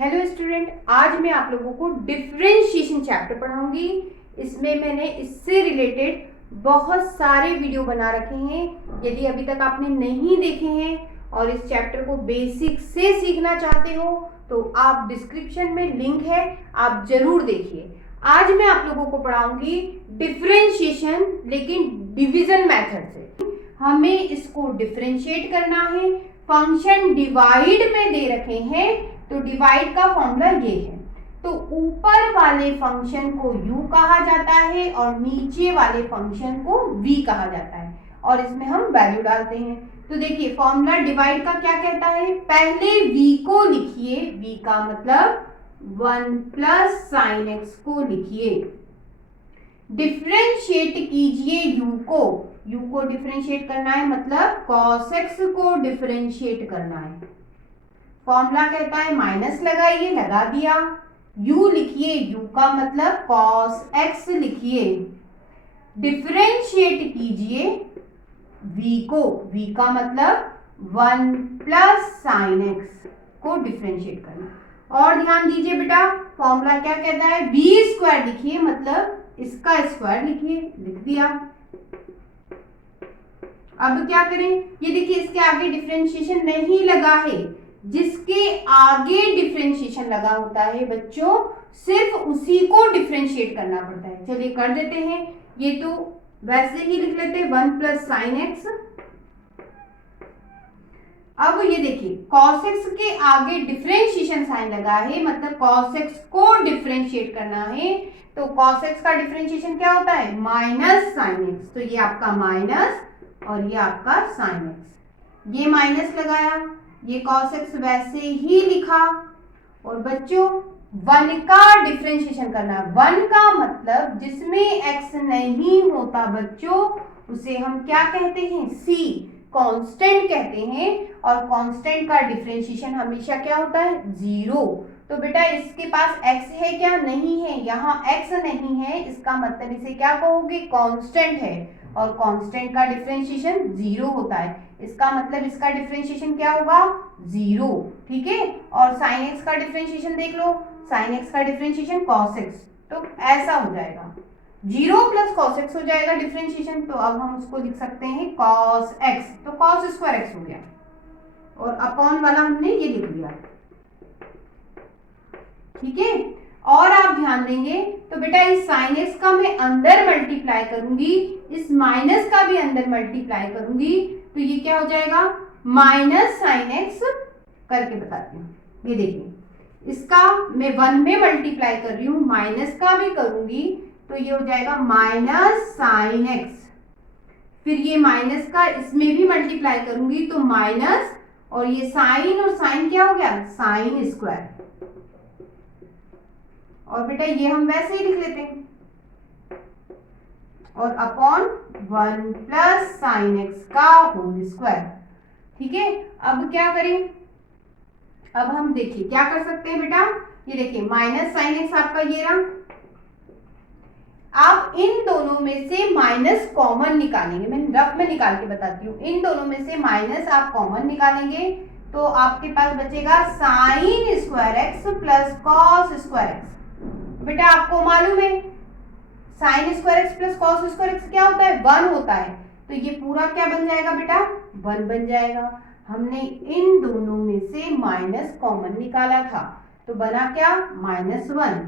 Hello student, आज मैं आप लोगों को डिफरेंशिएशन चैप्टर पढ़ाऊंगी। इसमें मैंने इससे रिलेटेड बहुत सारे वीडियो बना रखे हैं। यदि अभी तक आपने नहीं देखे हैं और इस चैप्टर को बेसिक से सीखना चाहते हो तो आप डिस्क्रिप्शन में लिंक है, आप जरूर देखिए। आज मैं आप लोगों को पढ़ाऊंगी डिफरेंशिएशन, लेकिन डिवीजन मेथड से। हमें इसको डिफरेंशिएट करना है। फंक्शन डिवाइड में दे रखे हैं तो डिवाइड का फॉर्मूला ये है। तो ऊपर वाले फंक्शन को u कहा जाता है और नीचे वाले फंक्शन को v कहा जाता है, और इसमें हम वैल्यू डालते हैं। तो देखिए फॉर्मूला डिवाइड का क्या कहता है, पहले v को लिखिए, v का मतलब 1 प्लस साइन एक्स को लिखिए। डिफरेंशिएट कीजिए u को डिफरेंशिएट करना है, मतलब cos x को डिफरेंशिएट करना है। फॉर्मूला कहता है माइनस लगाइए, लगा दिया। u लिखिए, u का मतलब cos x लिखिए। डिफरेंशिएट कीजिए v का मतलब 1 प्लस साइन x को डिफरेंशिएट करना। और ध्यान दीजिए बेटा, फॉर्मूला क्या कहता है, v स्क्वायर लिखिए, मतलब इसका स्क्वायर लिखिए, लिख दिया। अब क्या करें, ये देखिए इसके आगे डिफरेंशिएशन नहीं लगा है। जिसके आगे डिफरेंशिएशन लगा होता है बच्चों, सिर्फ उसी को डिफरेंशिएट करना पड़ता है। चलिए कर देते हैं, ये तो वैसे ही लिख लेते हैं 1 प्लस साइन एक्स। अब ये देखिए cos x के आगे डिफरेंशिएशन साइन लगा है, मतलब cos x को डिफरेंशिएट करना है। तो cos x का डिफरेंशिएशन क्या होता है, माइनस साइन एक्स। तो ये आपका माइनस और ये आपका साइन एक्स, ये माइनस लगाया, ये cos x वैसे ही लिखा। और बच्चों 1 का डिफरेंशिएशन करना है। 1 का मतलब जिसमें x नहीं होता बच्चों, उसे हम क्या कहते हैं, c कांस्टेंट कहते हैं। और कांस्टेंट का डिफरेंशिएशन हमेशा क्या होता है, 0। तो बेटा इसके पास x है क्या, नहीं है, यहाँ x नहीं है, इसका मतलब इसे क्या कहोगे, कांस्टेंट है। और कांस्टेंट का डिफरेंशिएशन 0 होता है, इसका मतलब इसका डिफरेंशिएशन क्या होगा, 0। ठीक है। और साइन एक्स का डिफरेंशिएशन देख लो, साइन एक्स का डिफरेंशिएशन cos x, तो ऐसा हो जाएगा 0 प्लस cos x हो जाएगा डिफरेंशिएशन। तो अब हम उसको लिख सकते हैं cos x, तो cos स्क्वायर x हो गया, और अपॉन वाला हमने ये लिख लिया। ठीक है। और आप ध्यान देंगे तो बेटा इस साइन एक्स का मैं अंदर मल्टीप्लाई करूंगी, इस माइनस का भी अंदर मल्टीप्लाई करूंगी, तो ये क्या हो जाएगा, माइनस साइन एक्स करके बताती हूँ। ये देखिए इसका मैं 1 में मल्टीप्लाई कर रही हूँ, माइनस का भी करूंगी, तो ये हो जाएगा माइनस साइन एक्स। फिर ये माइनस का इसमें भी मल्टीप्लाई करूंगी तो माइनस, और ये साइन और साइन क्या हो गया, साइन स्क्वायर। और बेटा ये हम वैसे ही लिख लेते हैं, और अपॉन 1 प्लस साइन एक्स का होल स्क्वायर। ठीक है। अब क्या करें, अब हम देखिए क्या कर सकते हैं बेटा, ये देखिए माइनस साइन एक्स आपका ये रहा। आप इन दोनों में से माइनस कॉमन निकालेंगे, मैं रफ में निकाल के बताती हूँ। इन दोनों में से माइनस आप कॉमन निकालेंगे तो आपके पास बचेगा sine square x plus cos square x. बेटा आपको मालूम है sine square x plus cos square x क्या होता है, 1 होता है। तो ये पूरा क्या बन जाएगा बेटा, 1 बन जाएगा। हमने इन दोनों में से माइनस कॉमन निकाला था, तो बना क्या, -1।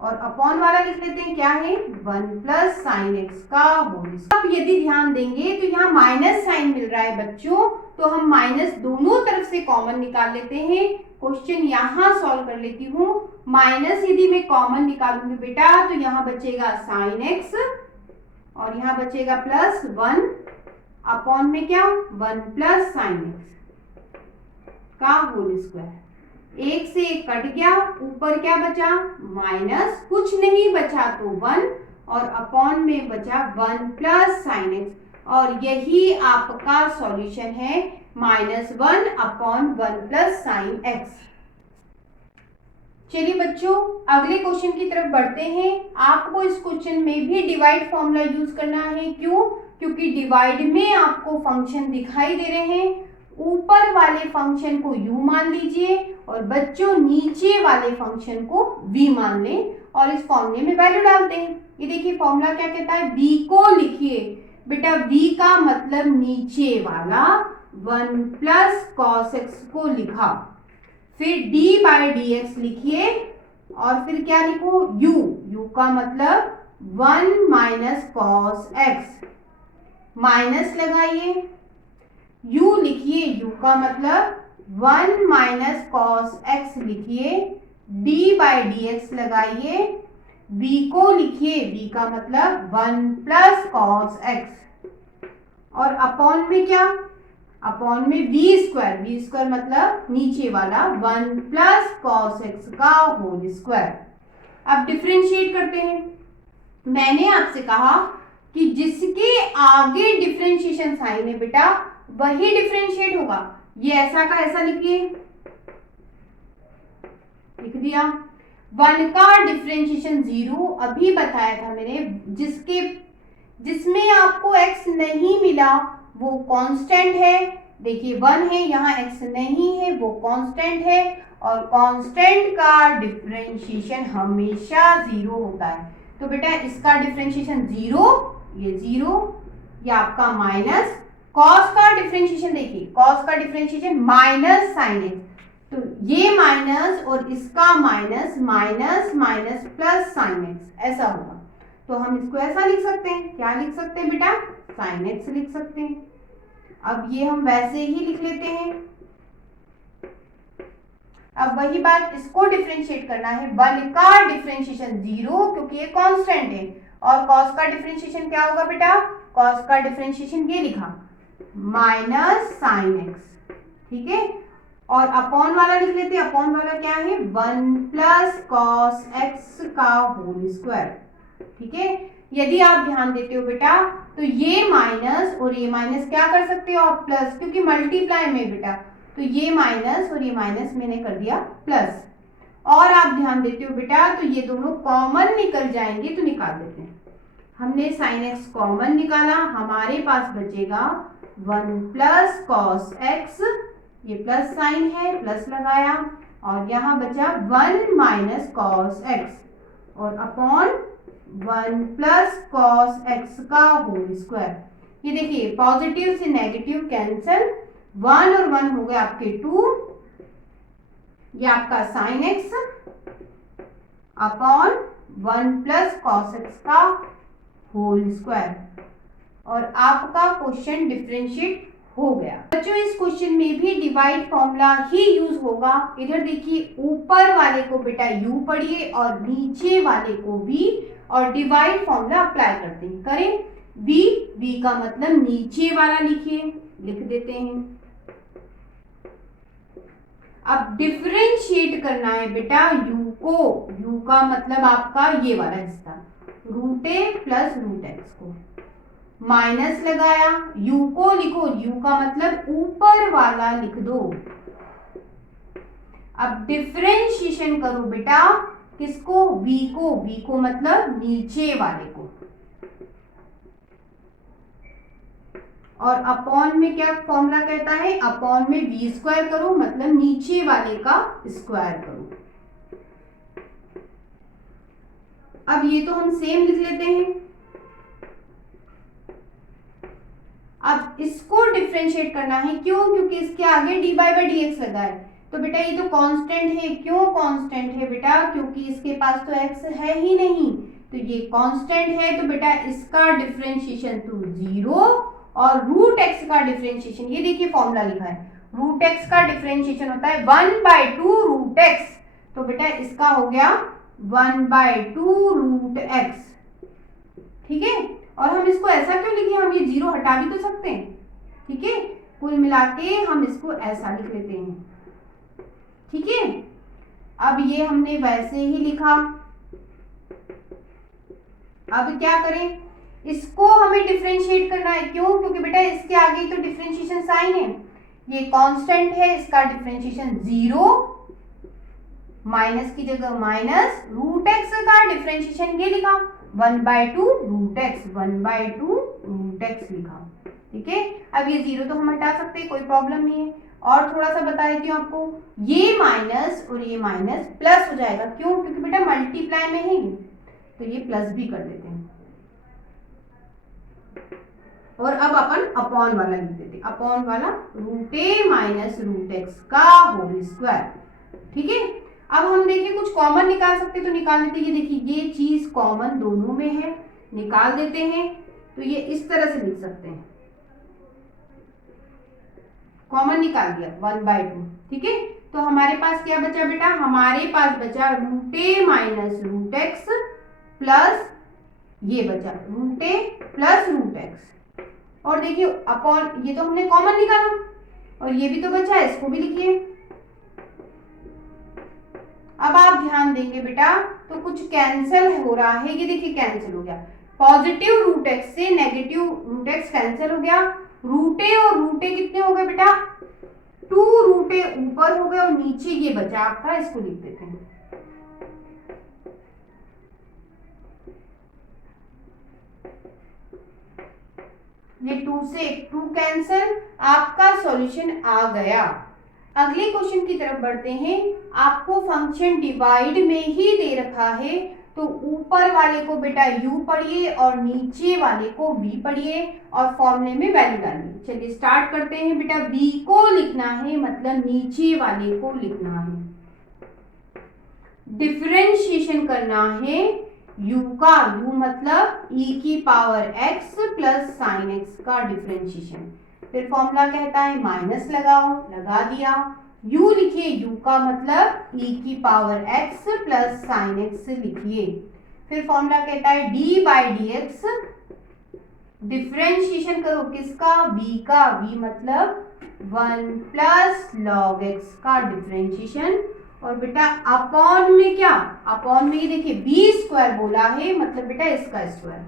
और अपॉन वाला लिख लेते हैं, क्या है, 1 प्लस साइन एक्स का होल स्क्वायर। अब यदि ध्यान देंगे तो यहाँ माइनस साइन मिल रहा है बच्चों, तो हम माइनस दोनों तरफ से कॉमन निकाल लेते हैं। क्वेश्चन यहाँ सॉल्व कर लेती हूँ। माइनस यदि मैं कॉमन निकालूंगी बेटा तो यहाँ बचेगा साइन एक्स, और यहाँ बचेगा +1, अपॉन में क्या, 1 प्लस साइन एक्स का होल स्क्वायर। एक से एक कट गया, ऊपर क्या बचा, माइनस, कुछ नहीं बचा तो 1, और अपॉन में बचा 1 प्लस साइन एक्स। और यही आपका सॉल्यूशन है, -1 अपॉन 1 प्लस साइन एक्स। चलिए बच्चों अगले क्वेश्चन की तरफ बढ़ते हैं। आपको इस क्वेश्चन में भी डिवाइड फॉर्मूला यूज करना है। क्यों, क्योंकि डिवाइड में आपको फंक्शन दिखाई दे रहे हैं, ऊपर वाले फंक्शन को u मान लीजिए और बच्चों नीचे वाले फंक्शन को v मान लें और इस फॉर्मूले में वैल्यू डालते हैं। ये देखिए फॉर्मूला क्या कहता है, v को लिखिए बेटा, v का मतलब नीचे वाला 1 प्लस कॉस एक्स को लिखा, फिर d बाई डी एक्स लिखिए और फिर क्या लिखो u का मतलब 1 माइनस कॉस एक्स, माइनस लगाइए, u लिखिए, u का मतलब 1 माइनस कॉस एक्स लिखिए, d बाई डी एक्स लगाइए, v को लिखिए, v का मतलब 1 प्लस कॉस एक्स और अपॉन में क्या, अपॉन में v स्क्वायर मतलब नीचे वाला 1 प्लस कॉस एक्स का होल स्क्वायर। अब डिफरेंशिएट करते हैं। मैंने आपसे कहा कि जिसके आगे डिफरेंशिएशन साइन है बेटा वही डिफरेंशिएट होगा। ये ऐसा का ऐसा लिखिए, लिख दिया। 1 का डिफरेंशिएशन 0 अभी बताया था मैंने, जिसमें आपको x नहीं मिला वो कांस्टेंट है। देखिए 1 है, यहाँ x नहीं है, वो कांस्टेंट है और कांस्टेंट का डिफरेंशिएशन हमेशा 0 होता है। तो बेटा इसका डिफरेंशिएशन 0, ये 0, ये आपका माइनस। कॉस का डिफरेंशिएशन देखिए, कॉस का डिफरेंशिएशन माइनस साइन एक्स, तो ये माइनस और इसका minus, minus minus plus sine x, ऐसा होगा। तो हम इसको ऐसा लिख सकते हैं, क्या लिख सकते हैं बेटा, साइन एक्स लिख सकते हैं। अब ये हम वैसे ही लिख लेते हैं। अब वही बात, इसको डिफरेंशिएट करना है। 1 का डिफरेंशिएशन 0 क्योंकि ये कांस्टेंट है और कॉस का डिफरेंशिएशन क्या होगा बेटा, कॉस का डिफरेंशिएशन ये लिखा माइनस साइन एक्स, ठीक है। और अपॉन वाला लिख लेते हैं, अपॉन वाला क्या है, 1 प्लस कॉस एक्स का होल स्क्वायर, ठीक है। यदि आप ध्यान देते हो बेटा तो ये माइनस और ये माइनस क्या कर सकते हो आप, प्लस, क्योंकि मल्टीप्लाई में बेटा, तो ये माइनस और ये माइनस मैंने कर दिया प्लस। और आप ध्यान देते हो बेटा तो ये दोनों कॉमन निकल जाएंगे, तो निकाल देते हैं। हमने साइन एक्स कॉमन निकाला, हमारे पास बचेगा 1 प्लस कॉस एक्स, ये प्लस साइन है, प्लस लगाया और यहाँ बचा 1 माइनस कॉस एक्स और अपॉन 1 प्लस कॉस एक्स का होल स्क्वायर। ये देखिए पॉजिटिव से नेगेटिव कैंसिल, 1 और 1 हो गए आपके 2, ये आपका sine x upon 1 plus cos x का होल स्क्वायर और आपका क्वेश्चन डिफरेंशिएट हो गया। बच्चों इस क्वेश्चन में भी डिवाइड फॉर्मूला ही यूज होगा। इधर देखिए ऊपर वाले को बेटा u पढ़िए और नीचे वाले को v और डिवाइड फॉर्मूला अप्लाई करते हैं। करें, v का मतलब नीचे वाला लिखिए, लिख देते हैं। अब डिफरेंशिएट करना है बेटा u को, u का मतलब आपका ये वाला हिस्सा रूट ए प्लस रूट एक्स को, माइनस लगाया, u को लिखो, u का मतलब ऊपर वाला लिख दो। अब डिफरेंशिएशन करो बेटा किसको, v को मतलब नीचे वाले को, और अपॉन में क्या फॉर्मूला कहता है, अपॉन में v स्क्वायर करो मतलब नीचे वाले का स्क्वायर करो। अब ये तो हम सेम लिख लेते हैं। अब इसको डिफरेंशिएट करना है, क्यों, क्योंकि इसके आगे dy बाई डी एक्स लगा है। तो बेटा ये तो कांस्टेंट है, क्यों कांस्टेंट है बेटा, क्योंकि इसके पास तो x है ही नहीं, तो ये कांस्टेंट है। तो बेटा इसका डिफरेंशिएशन तो 0 और रूट x का डिफरेंशिएशन, ये देखिए फॉर्मूला लिखा है, रूट x का डिफरेंशिएशन होता है 1/2 रूट x। तो बेटा इसका हो गया 1/2 रूट x, ठीक है। और हम इसको ऐसा क्यों लिखे, हम ये 0 हटा भी तो सकते हैं, ठीक है। कुल मिला के हम इसको ऐसा लिख लेते हैं, ठीक है। अब ये हमने वैसे ही लिखा। अब क्या करें, इसको हमें डिफरेंशिएट करना है, क्यों, क्योंकि बेटा इसके आगे तो डिफरेंशिएशन साइन है, ये कांस्टेंट है, इसका डिफरेंशिएशन 0, माइनस की जगह माइनस, रूट एक्स का डिफरेंशिएशन ये लिखा 1/2 रूट एक्स, 1/2 रूट एक्स लिखा, ठीक है, अब ये 0 तो हम हटा सकते हैं, कोई प्रॉब्लम नहीं है। और थोड़ा सा बता देती हूँ आपको, ये माइनस और ये माइनस प्लस हो जाएगा, क्यों? क्योंकि बेटा मल्टीप्लाई में है, तो ये प्लस भी कर देते हैं। और अब अपन अपॉन वाला लिख देते हैं, अपॉन वाला रूट ए माइनस रूट एक्स का होल स्क्वायर। ठीक है, अब हम देखिए कुछ कॉमन निकाल सकते तो निकाल लेते हैं। ये देखिए ये चीज कॉमन दोनों में है, निकाल देते हैं। तो ये इस तरह से लिख सकते हैं, कॉमन निकाल दिया 1/2। ठीक है, तो हमारे पास क्या बचा बेटा? हमारे पास बचा रूट ए माइनस रूट एक्स प्लस ये बचा रूट ए प्लस रूट एक्स। और देखिए अपॉन, ये तो हमने कॉमन निकाला, और ये भी तो बचा है, इसको भी लिखिए। अब आप ध्यान देंगे बेटा, तो कुछ कैंसिल हो रहा है, ये देखिए कैंसिल हो गया। पॉजिटिव रूट एक्स से नेगेटिव रूट एक्स कैंसिल हो गया। रूट ए और रूट ए कितने हो गए बेटा? 2 रूट ए ऊपर हो गए और नीचे ये बचा आपका, इसको लिख देते हैं। ये 2 से 2 कैंसिल, आपका सॉल्यूशन आ गया। अगले क्वेश्चन की तरफ बढ़ते हैं। आपको फंक्शन डिवाइड में ही दे रखा है, तो ऊपर वाले को बेटा u पढ़िए और नीचे वाले को v पढ़िए और फॉर्मूले में वैल्यू डालिए। चलिए स्टार्ट करते हैं बेटा। v को लिखना है, मतलब नीचे वाले को लिखना है। डिफरेंशिएशन करना है u का, u मतलब e की power x plus sign x का डिफरेंशिएशन। फिर फॉर्मूला कहता है माइनस लगाओ, लगा दिया। u लिखिए, u का मतलब e की power x plus sign x लिखिए। फिर फॉर्मूला कहता है d by D x, differentiation करो किसका? v का, v मतलब 1 प्लस लॉग x का डिफरेंशिएशन। और बेटा अपॉन में क्या? अपॉन में ये देखिए बी स्क्वायर बोला है, मतलब बेटा इसका स्क्वायर।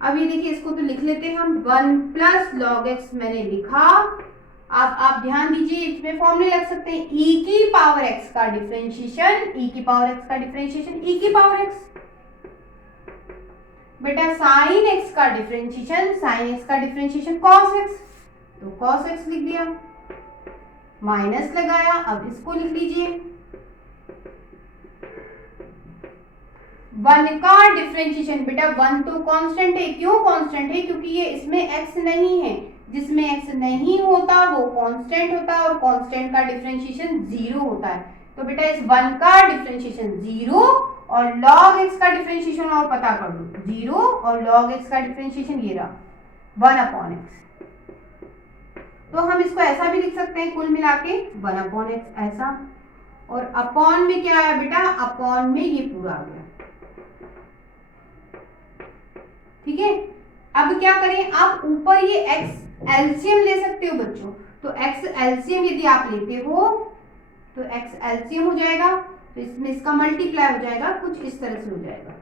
अब ये देखिए इसको तो लिख लेते हैं हम, 1 प्लस लॉग एक्स मैंने लिखा। अब आप ध्यान दीजिए, इसमें फॉर्मूले लग सकते हैं, e की पावर x का डिफरेंशिएशन, e की पावर x का डिफरेंशिएशन, e की पावर x। बेटा साइन x का डिफरेंशिएशन, साइन x का डिफरेंशिएशन cos x, तो cos x लिख दिया, माइनस लगाया। अब इसको लिख लीजिए, 1 का डिफरेंशिएशन, बेटा 1 तो कांस्टेंट है। क्यों कांस्टेंट है? क्योंकि ये इसमें x नहीं है, जिसमें x नहीं होता वो कांस्टेंट होता है, और कांस्टेंट का डिफरेंशिएशन 0 होता है। तो बेटा इस 1 का डिफरेंशिएशन 0 और log x का डिफरेंशिएशन और पता कर दो, 0 और log x का डिफरेंशिएशन ये रहा 1/x। तो हम इसको ऐसा भी लिख सकते हैं, कुल मिला के 1/x ऐसा। और अपॉन में क्या आया बेटा? अपॉन में ये पूरा आ गया। ठीक है, अब क्या करें? आप ऊपर ये x एलसीएम ले सकते हो बच्चों। तो x एलसीएम यदि आप लेते हो तो x एलसीएम हो जाएगा, तो इसमें इसका मल्टीप्लाई हो जाएगा, कुछ इस तरह से हो जाएगा।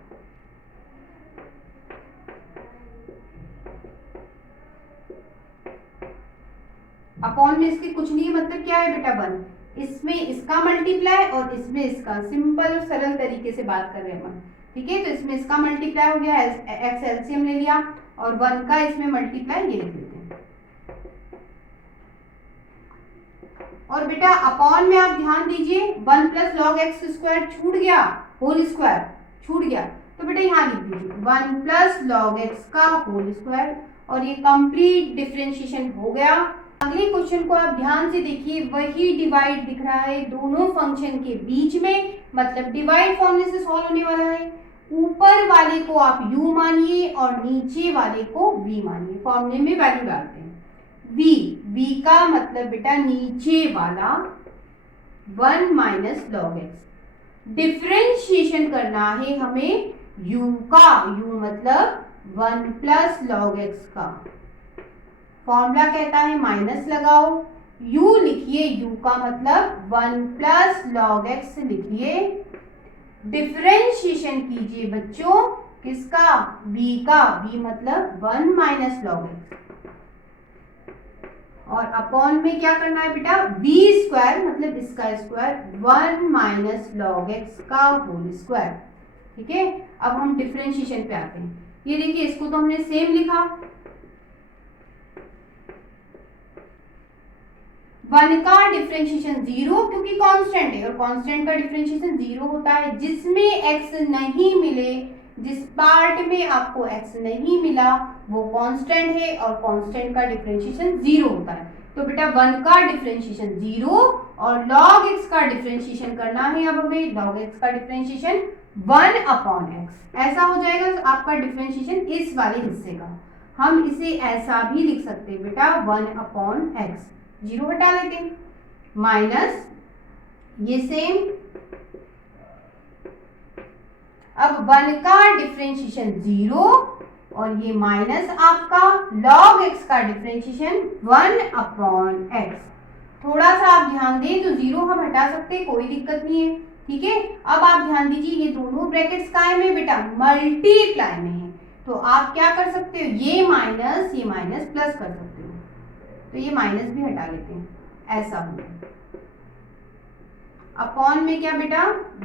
अपॉन में इसके कुछ नहीं, मतलब क्या है बेटा? 1, इसमें इसका मल्टीप्लाई और इसमें इसका, सिंपल और सरल तरीके से बात कर रहे हैं हम। ठीक है, तो इसमें इसका मल्टीप्लाई हो गया, x एलसीएम ले लिया, और 1 का इसमें मल्टीप्लाई ये लिख लेते हैं। और बेटा अपॉन में आप ध्यान दीजिए, 1 प्लस लॉग एक्स स्क्वायर छूट गया, होल स्क्वायर छूट गया, तो बेटा यहाँ लिख दीजिए 1 प्लस लॉग एक्स का होल स्क्वायर, और ये कंप्लीट डिफरेंशिएशन हो गया। अगले क्वेश्चन को आप ध्यान से देखिए, वही डिवाइड दिख रहा है दोनों फंक्शन के बीच में, मतलब डिवाइड फॉर्मूले से सॉल्व होने वाला है। ऊपर वाले को आप u मानिए और नीचे वाले को v मानिए। फॉर्मूले में वैल्यू डालते हैं, v का मतलब बेटा नीचे वाला 1 माइनस लॉग एक्स। डिफरेंशिएशन करना है हमें u का, u मतलब 1 प्लस लॉग एक्स का। फॉर्मूला कहता है माइनस लगाओ, u लिखिए, u का मतलब 1 प्लस लॉग एक्स लिखिए। डिफरेंशिएशन कीजिए बच्चों किसका? v का, v मतलब 1 माइनस लॉग एक्स। और अपॉन में क्या करना है बेटा? v स्क्वायर मतलब इसका स्क्वायर, 1 माइनस लॉग एक्स का होल स्क्वायर। ठीक है, अब हम डिफरेंशिएशन पे आते हैं। ये देखिए इसको तो हमने सेम लिखा, 1 का डिफरेंशिएशन 0 क्योंकि कांस्टेंट है और कांस्टेंट का डिफरेंशिएशन 0 होता है। जिसमें x नहीं मिले, जिस पार्ट में आपको x नहीं मिला वो कांस्टेंट है और कांस्टेंट का डिफरेंशिएशन 0 होता है। तो बेटा 1 का डिफरेंशिएशन 0 और log x का डिफरेंशिएशन करना है। अब हमें log x का डिफरेंशिएशन 1 अपॉन x, ऐसा हो जाएगा तो आपका डिफरेंशिएशन इस वाले हिस्से का। हम इसे ऐसा भी लिख सकते हैं बेटा 1 अपॉन x, 0 हटा लेते हैं, माइनस ये सेम, अब 1 का डिफरेंशिएशन 0 और ये माइनस आपका log x का डिफरेंशिएशन 1 अपॉन x। थोड़ा सा आप ध्यान दें तो 0 हम हटा सकते हैं, कोई दिक्कत नहीं है, ठीक है। अब आप ध्यान दीजिए ये दोनों ब्रैकेट्स काहे में बेटा, मल्टीप्लाई में है, तो आप क्या कर सकते हो, ये माइनस प्लस कर सकते हो, तो ये माइनस भी हटा लेते हैं, ऐसा होगा। अपॉन में क्या बेटा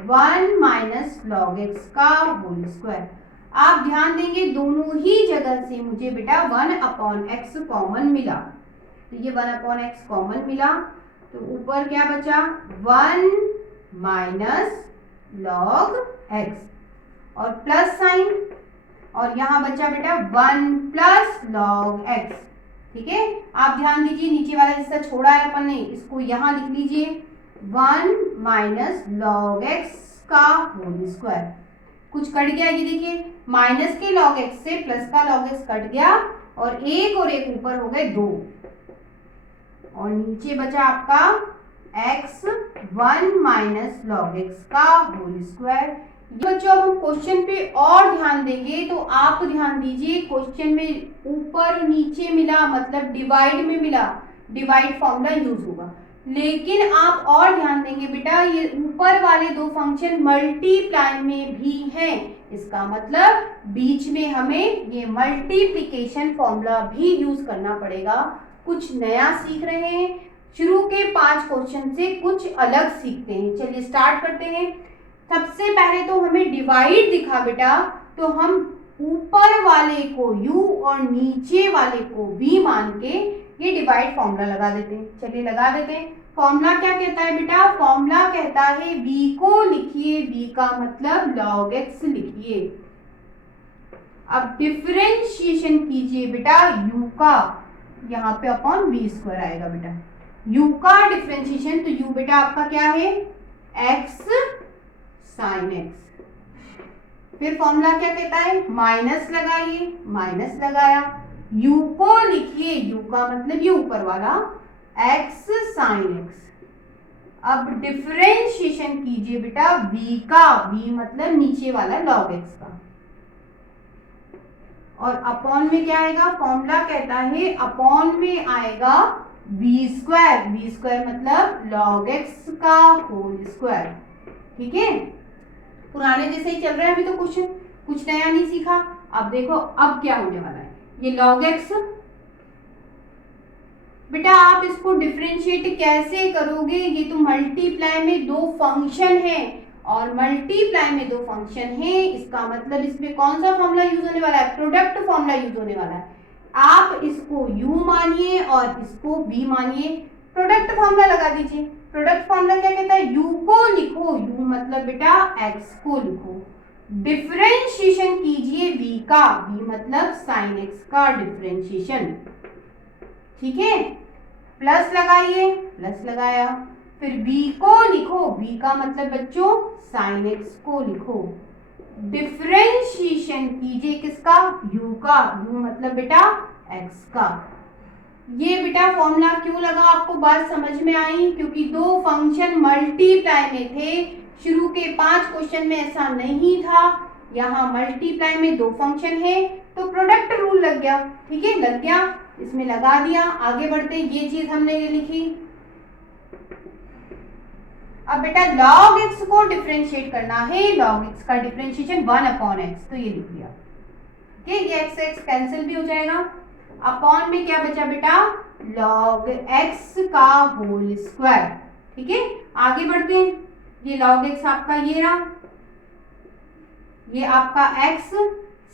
1 माइनस log x का होल स्क्वायर। आप ध्यान देंगे दोनों ही जगह से मुझे बेटा 1 अपॉन x कॉमन मिला, तो ये 1 अपॉन x कॉमन मिला, तो ऊपर क्या बचा 1 माइनस log x और प्लस साइन, और यहाँ बचा बेटा 1 प्लस log x, ठीक है। आप ध्यान दीजिए नीचे वाला हिस्सा छोड़ा है अपन ने, इसको यहाँ लिख लीजिए 1 माइनस log x का होल स्क्वायर। कुछ कट गया, ये देखिए माइनस के log x से प्लस का log x कट गया और एक ऊपर हो गए 2 और नीचे बचा आपका x 1 माइनस log x का होल स्क्वायर। बच्चों अब हम क्वेश्चन पे और ध्यान देंगे, तो आप ध्यान दीजिए क्वेश्चन में ऊपर नीचे मिला मतलब डिवाइड में मिला, डिवाइड फॉर्मूला यूज होगा, लेकिन आप और ध्यान देंगे बेटा ये ऊपर वाले दो फंक्शन मल्टीप्लाई में भी हैं, इसका मतलब बीच में हमें ये मल्टीप्लिकेशन फॉर्मूला भी यूज करना पड़ेगा। कुछ नया सीख रहे हैं, शुरू के 5 क्वेश्चन से कुछ अलग सीखते हैं। चलिए स्टार्ट करते हैं। सबसे पहले तो हमें डिवाइड दिखा बेटा, तो हम ऊपर वाले को u और नीचे वाले को v मान के ये डिवाइड फॉर्मूला लगा देते हैं। चलिए लगा देते हैं। फॉर्मूला क्या कहता है बेटा, फॉर्मूला कहता है v को लिखिए, v का मतलब log x लिखिए। अब डिफरेंशिएशन कीजिए बेटा u का, यहाँ पे अपॉन v स्क्वायर आएगा बेटा, u का डिफरेंशिएशन, तो u बेटा आपका क्या है x साइन x। फिर फॉर्मूला क्या कहता है, माइनस लगाइए, माइनस लगाया, u को लिखिए, u का मतलब ये ऊपर वाला x साइन x। अब डिफरेंशिएशन कीजिए बेटा v का, v मतलब नीचे वाला log x का, और अपॉन में क्या आएगा, फॉर्मूला कहता है अपॉन में आएगा v स्क्वायर, v स्क्वायर मतलब log x का होल स्क्वायर, ठीक है। पुराने जैसे ही चल रहा है अभी तो कुछ नया नहीं सीखा। अब देखो अब क्या होने वाला है, ये log x बेटा आप इसको डिफरेंशिएट कैसे करोगे, ये तो मल्टीप्लाई में दो फंक्शन है और मल्टीप्लाई में दो फंक्शन है, इसका मतलब इसमें कौन सा फॉर्मूला यूज होने वाला है, प्रोडक्ट फॉर्मूला यूज होने वाला है। आप इसको u मानिए और इसको v मानिए, प्रोडक्ट फॉर्मूला लगा दीजिए। प्रोडक्ट फॉर्मूला क्या कहता है, u को लिखो, u मतलब बेटा x को लिखो, डिफरेंशिएशन कीजिए v का, v मतलब साइन x का डिफरेंशिएशन, ठीक है। प्लस लगाइए, प्लस लगाया, फिर v को लिखो, v का मतलब बच्चों साइन x को लिखो, डिफरेंशिएशन कीजिए किसका, u का, u मतलब बेटा x का। ये बेटा फॉर्मूला क्यों लगा, आपको बात समझ में आई, क्योंकि दो फंक्शन मल्टीप्लाई में थे। शुरू के 5 क्वेश्चन में ऐसा नहीं था, यहाँ मल्टीप्लाई में दो फंक्शन है तो प्रोडक्ट रूल लग गया, ठीक है, लग गया, इसमें लगा दिया। आगे बढ़ते, ये चीज हमने ये लिखी। अब बेटा log x को डिफरेंशिएट करना है, log x का डिफरेंशिएशन 1 अपॉन x, तो ये लिख दिया, ठीक है। ये x x कैंसिल भी हो जाएगा। अपॉन में क्या बचा बेटा, log x का होल स्क्वायर, ठीक है। आगे बढ़ते हैं, ये log x आपका ये रहा, ये आपका x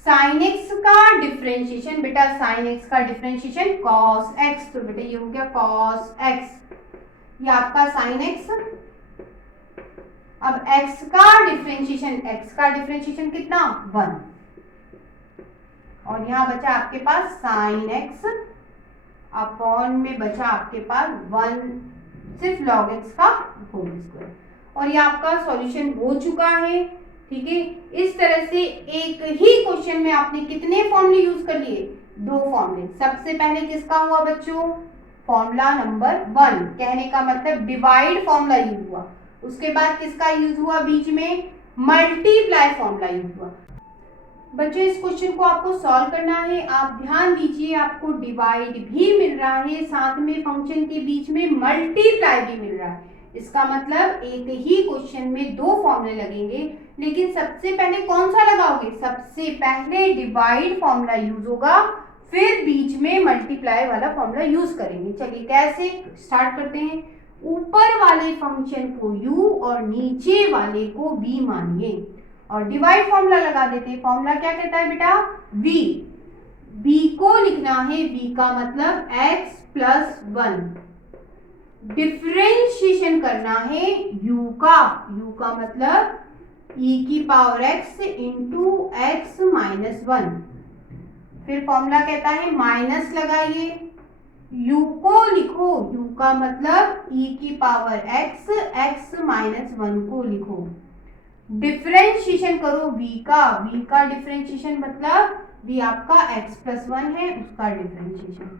साइन एक्स का डिफरेंशिएशन, बेटा साइन एक्स का डिफरेंशिएशन कॉस एक्स, तो बेटा ये हो गया कॉस एक्स, ये आपका साइन एक्स। अब x का डिफरेंशिएशन कितना 1, और यहाँ बचा आपके पास साइन एक्स अपॉन में बचा आपके पास 1 सिर्फ log x का होल स्क्वायर, और ये आपका सॉल्यूशन हो चुका है। ठीक है, इस तरह से एक ही क्वेश्चन में आपने कितने फॉर्मूले यूज कर लिए, 2 फॉर्मूले। सबसे पहले किसका हुआ बच्चों, फॉर्मूला नंबर 1, कहने का मतलब डिवाइड फॉर्मूला यूज हुआ। उसके बाद किसका यूज हुआ, बीच में मल्टीप्लाई फॉर्मूला यूज हुआ। बच्चों इस क्वेश्चन को आपको सॉल्व करना है, आप ध्यान दीजिए, आपको डिवाइड भी मिल रहा है, साथ में फंक्शन के बीच में मल्टीप्लाई भी मिल रहा है। इसका मतलब एक ही क्वेश्चन में 2 फॉर्मूले लगेंगे, लेकिन सबसे पहले कौन सा लगाओगे, सबसे पहले डिवाइड फॉर्मूला यूज होगा, फिर बीच में मल्टीप्लाई वाला फॉर्मूला यूज करेंगे। चलिए कैसे स्टार्ट करते हैं। ऊपर वाले फंक्शन को u और नीचे वाले को v मानिए, और डिवाइड फॉर्मूला लगा देते हैं। फॉर्मूला क्या कहता है बेटा, v को लिखना है, v का मतलब x प्लस 1, डिफरेंशिएशन करना है u का मतलब e की power x into x minus 1। फिर फॉर्मूला कहता है माइनस लगाइए, u को लिखो, u का मतलब e की पावर x माइनस 1 को लिखो, डिफरेंशिएशन करो v का डिफरेंशिएशन मतलब v आपका x प्लस 1 है, उसका डिफरेंशिएशन,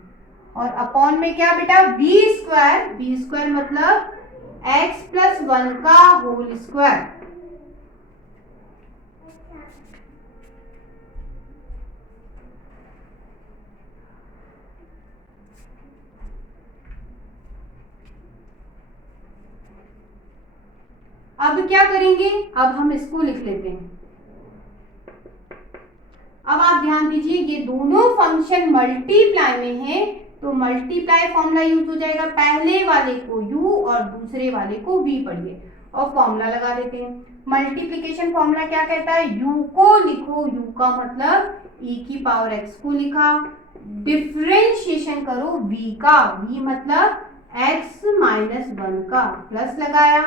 और अपॉन में क्या बेटा v स्क्वायर मतलब x प्लस 1 का होल स्क्वायर। अब क्या करेंगे, अब हम इसको लिख लेते हैं। अब आप ध्यान दीजिए, ये दोनों फंक्शन मल्टीप्लाई में है, तो मल्टीप्लाई फॉर्मूला यूज हो जाएगा, पहले वाले को u और दूसरे वाले को v पढ़िए, और फॉर्मूला लगा देते हैं। मल्टीप्लिकेशन फॉर्मूला क्या कहता है, u को लिखो, u का मतलब e की पावर x को लिखा, डिफरेंशिएशन करो v मतलब x माइनस 1 का, प्लस लगाया,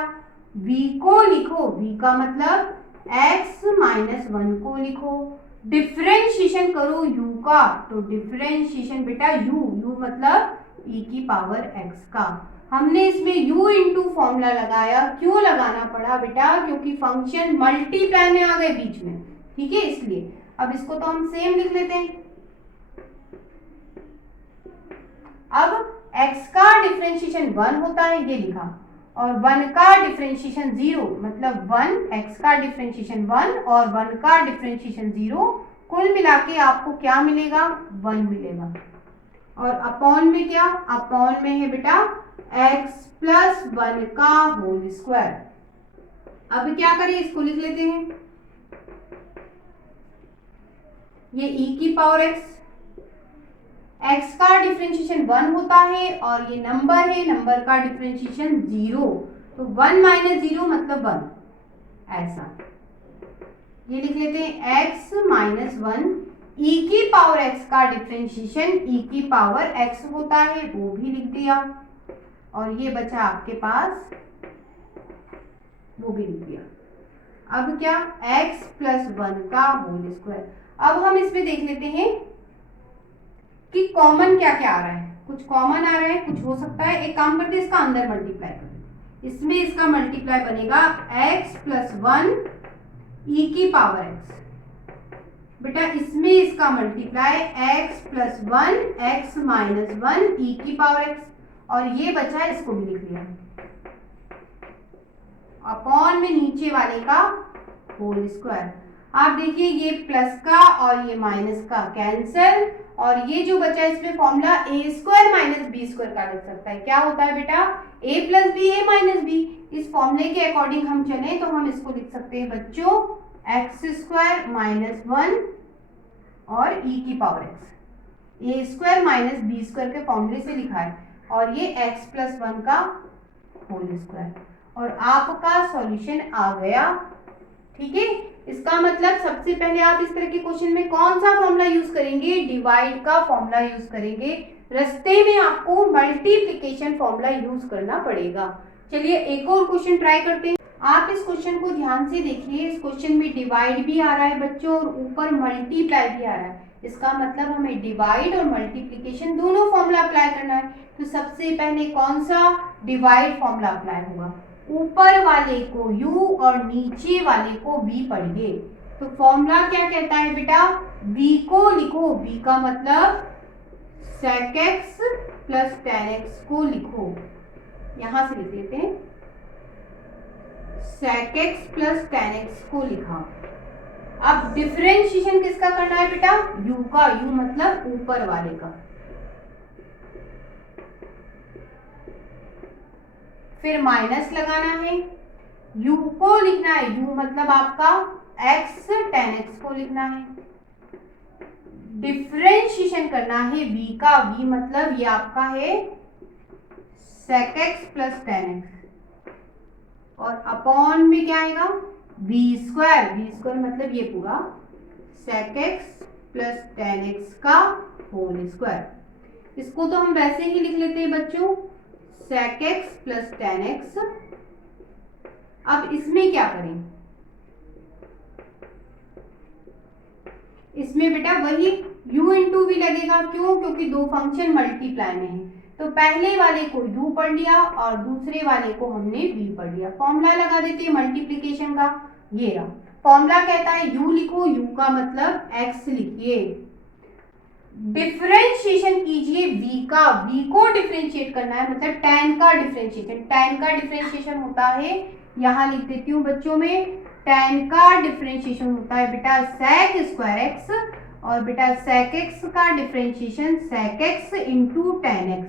v को लिखो, v का मतलब x माइनस 1 को लिखो, डिफरेंशिएशन करो u का, तो डिफरेंशिएशन बेटा u मतलब e की पावर x का। हमने इसमें u इंटू फॉर्मूला लगाया, क्यों लगाना पड़ा बेटा, क्योंकि फंक्शन मल्टीप्लाई में आ गए बीच में, ठीक है, इसलिए। अब इसको तो हम सेम लिख लेते हैं। अब x का डिफरेंशिएशन 1 होता है, ये लिखा, और 1 का डिफरेंशिएशन 0, मतलब 1, x का डिफरेंशिएशन 1 और 1 का डिफरेंशिएशन 0, कुल मिला के आपको क्या मिलेगा, 1 मिलेगा। और अपॉन में क्या, अपॉन में है बेटा x प्लस 1 का होल स्क्वायर। अब क्या करें, इसको लिख लेते हैं, ये e की पावर x का डिफरेंशिएशन 1 होता है, और ये नंबर है, नंबर का डिफरेंशिएशन 0, तो 1 माइनस 0 मतलब 1, ऐसा ये लिख लेते हैं। x माइनस 1, e की पावर x का डिफरेंशिएशन e की पावर x होता है, वो भी लिख दिया, और ये बचा आपके पास, वो भी लिख दिया। अब क्या, x प्लस 1 का होल स्क्वायर। अब हम इसमें देख लेते हैं कि कॉमन क्या क्या आ रहा है, कुछ कॉमन आ रहा है, कुछ हो सकता है। एक काम करते हैं, इसका अंदर मल्टीप्लाई कर देते, इसमें इसका मल्टीप्लाई बनेगा x प्लस 1 e की पावर x, बेटा इसमें इसका multiply x plus 1 x minus 1 e की पावर x, और ये बचा है, इसको भी लिख लिया, अपॉन में नीचे वाले का होल स्क्वायर। आप देखिए, ये प्लस का और ये माइनस का कैंसिल, और ये जो बचा है इसमें formula a square minus B square का लग सकता है। क्या होता है बेटा, a प्लस बी a माइनस बी। इस फॉर्मूले के अकॉर्डिंग हम चले तो हम इसको लिख सकते हैं बच्चों एक्स स्क्वायर माइनस 1 और e की power x, a square minus B square के फॉर्मूले से लिखा है, और ये x प्लस 1 का होल स्क्वायर, और आपका सॉल्यूशन आ गया। ठीक है, इसका मतलब सबसे पहले आप इस तरह के क्वेश्चन में कौन सा फॉर्मूला यूज करेंगे, डिवाइड का फॉर्मूला यूज करेंगे। रास्ते में आपको मल्टीप्लिकेशन फॉर्मूला यूज करना पड़ेगा। चलिए एक और क्वेश्चन ट्राई करते हैं। आप इस क्वेश्चन को ध्यान से देखिए। इस क्वेश्चन में डिवाइड भी आ रहा है बच्चों और ऊपर मल्टीप्लाई भी आ रहा है। इसका मतलब हमें डिवाइड और मल्टीप्लिकेशन दोनों फॉर्मूला अप्लाई करना है। तो सबसे पहले कौन सा डिवाइड फॉर्मूला अप्लाई होगा, ऊपर वाले को u और नीचे वाले को v पढ़िए। तो फॉर्मूला क्या कहता है बेटा, v को लिखो, v का मतलब sec x plus tan x को लिखो। यहां से लिख लेते हैं, sec x plus tan x को लिखा। अब डिफरेंशिएशन किसका करना है बेटा, u का, u मतलब ऊपर वाले का। फिर माइनस लगाना है, u को लिखना है, u मतलब आपका x tan x को लिखना है। डिफरेंशिएशन करना है v का, v मतलब ये आपका है sec x plus tan x और अपॉन में क्या आएगा v स्क्वायर मतलब ये पूरा sec x plus tan x का होल स्क्वायर। इसको तो हम वैसे ही लिख लेते हैं बच्चों, sec x plus tan x। अब इसमें क्या करें, इसमें बेटा वही u इंटू वी लगेगा। क्यों, क्योंकि दो फंक्शन मल्टीप्लाई में है। तो पहले वाले को u पढ़ लिया और दूसरे वाले को हमने v पढ़ लिया। फॉर्मूला लगा देते हैं मल्टीप्लिकेशन का, ये रहा फॉर्मूला कहता है u लिखो, u का मतलब x लिखिए। डिफरेंशिएशन कीजिए v का, v को डिफरेंशिएट करना है मतलब tan का डिफरेंशिएशन। tan का डिफरेंशिएशन होता है, यहाँ लिख देती हूँ बच्चों में, tan का डिफरेंशिएशन होता है बेटा sec स्क्वायर x और बेटा sec x का differentiation sec x into tan x।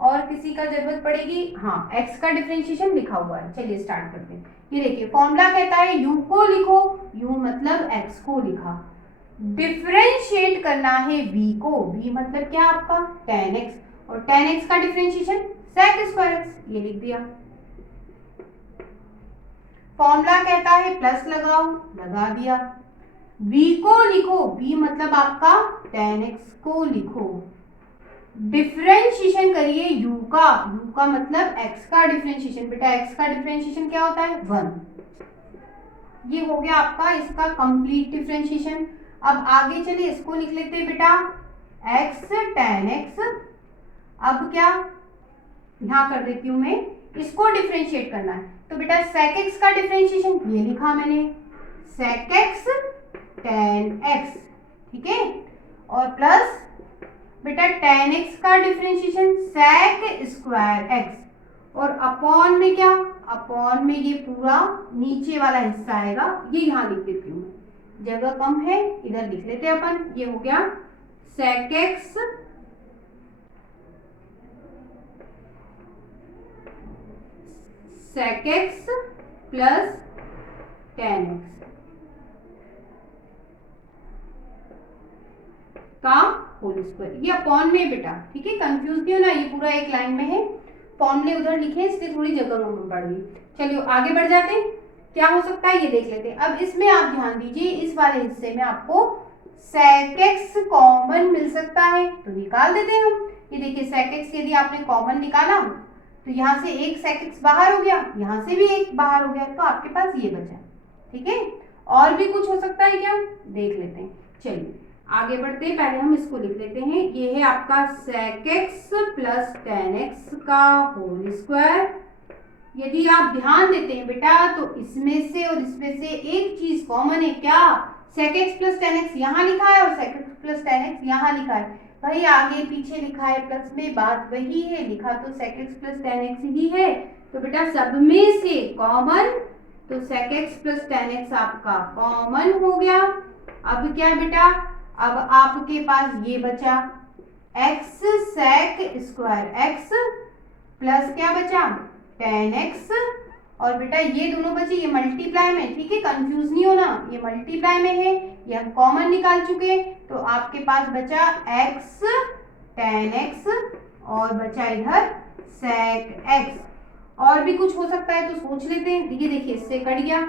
और किसी का जरूरत पड़ेगी, हाँ x का डिफरेंशिएशन लिखा हुआ है। चलिए स्टार्ट करते हैं। ये देखिए फॉर्मूला कहता है u को लिखो, u मतलब x को लिखा। डिफरेंशिएट करना है v को, v मतलब क्या आपका tan x और tan x का डिफरेंशिएशन sec स्क्वायर x, ये लिख दिया। फॉर्मूला कहता है प्लस लगाओ, लगा दिया। v को लिखो, v मतलब आपका tan x को लिखो। डिफरेंशिएशन करिए u का मतलब x का डिफरेंशिएशन। बेटा x का डिफरेंशिएशन क्या होता है 1। ये हो गया आपका इसका कंप्लीट डिफरेंशिएशन। अब आगे चलिए इसको लिख लेते हैं बेटा x tan x। अब क्या यहां कर देती हूं मैं, इसको डिफरेंशिएट करना है तो बेटा sec x का डिफरेंशिएशन ये लिखा मैंने, sec x tan x, ठीक है। और प्लस बेटा tan x का डिफरेंशिएशन sec स्क्वायर x और अपॉन में क्या, अपॉन में ये पूरा नीचे वाला हिस्सा आएगा, ये यहां लिख देती हूँ, जगह कम है इधर लिख लेते हैं अपन। ये हो गया sec x plus tan x का होल स्क्वायर, ये अपॉन में बेटा, ठीक है। कंफ्यूज नहीं होना, ये पूरा एक लाइन में है, फॉर्मूले उधर लिखे इसलिए थोड़ी जगह बढ़ गई। चलिए आगे बढ़ जाते हैं, क्या हो सकता है ये देख लेते हैं। अब इसमें आप ध्यान दीजिए, इस वाले हिस्से में आपको sec x कॉमन मिल सकता है तो निकाल देते हैं हम। ये देखिए sec x यदि आपने कॉमन निकाला तो यहाँ से एक sec x बाहर हो गया, यहाँ से भी एक बाहर हो गया, तो आपके पास ये बचा, ठीक है। और भी कुछ हो सकता है क्या, देख लेते हैं। चलिए आगे बढ़ते हैं, पहले हम इसको लिख लेते हैं। ये है आपका sec x plus tan x का होल स्क्वायर। यदि आप ध्यान देते हैं बेटा तो इसमें से और इसमें से एक चीज कॉमन है, क्या, sec x plus tan x यहाँ लिखा है और sec x plus tan x यहाँ लिखा है। भाई आगे पीछे लिखा है प्लस में, बात वही है, लिखा तो sec x plus tan x ही है, तो बेटा सब में से कॉमन, तो sec x plus tan x आपका कॉमन हो गया। अब क्या बेटा, अब आपके पास ये बचा x sec square x plus क्या बचा tan x, और बेटा ये दोनों बचे, ये मल्टीप्लाई में, ठीक है, कंफ्यूज नहीं होना, ये मल्टीप्लाई में है, ये हम कॉमन निकाल चुके, तो आपके पास बचा x tan x और बचा इधर sec x। और भी कुछ हो सकता है तो सोच लेते हैं। ये देखिए इससे कट गया,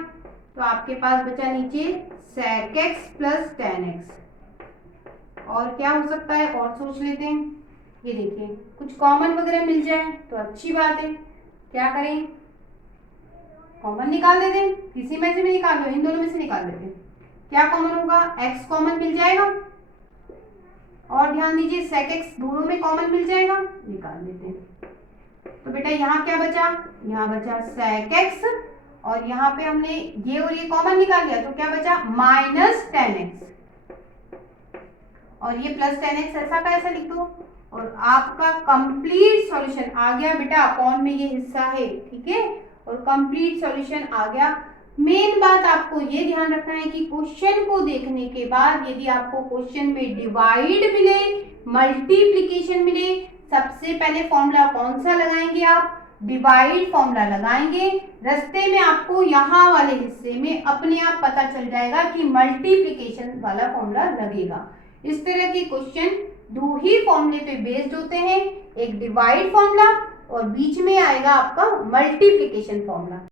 तो आपके पास बचा नीचे sec x plus tan x। और क्या हो सकता है और सोच लेते हैं। ये देखिए कुछ कॉमन वगैरह मिल जाए तो अच्छी बात है। क्या करें, कॉमन निकाल देते हैं, किसी में से भी निकाल लो, इन दोनों में से निकाल देते हैं। क्या कॉमन होगा, x कॉमन मिल जाएगा। और ध्यान दीजिए sec x दोनों में कॉमन मिल जाएगा, निकाल देते हैं। तो बेटा यहाँ क्या बचा, यहाँ बचा sec x और यहाँ पे हमने ये और ये कॉमन निकाल लिया तो क्या बचा माइनस tan x और ये प्लस tan x ऐसा का ऐसा लिख दो और आपका कंप्लीट सॉल्यूशन आ गया। बेटा अपॉन में ये हिस्सा है, ठीक है, और कंप्लीट सॉल्यूशन आ गया। मेन बात आपको ये ध्यान रखना है कि क्वेश्चन को देखने के बाद यदि आपको क्वेश्चन में डिवाइड मिले, मल्टीप्लिकेशन मिले, सबसे पहले फॉर्मूला कौन सा लगाएंगे आप, डिवाइड फॉर्मूला लगाएंगे। रास्ते में आपको यहाँ वाले हिस्से में अपने आप पता चल जाएगा कि मल्टीप्लिकेशन वाला फॉर्मूला लगेगा। इस तरह के क्वेश्चन दो ही फॉर्मूले पे बेस्ड होते हैं, एक डिवाइड फॉर्मूला और बीच में आएगा आपका मल्टीप्लिकेशन फॉर्मूला।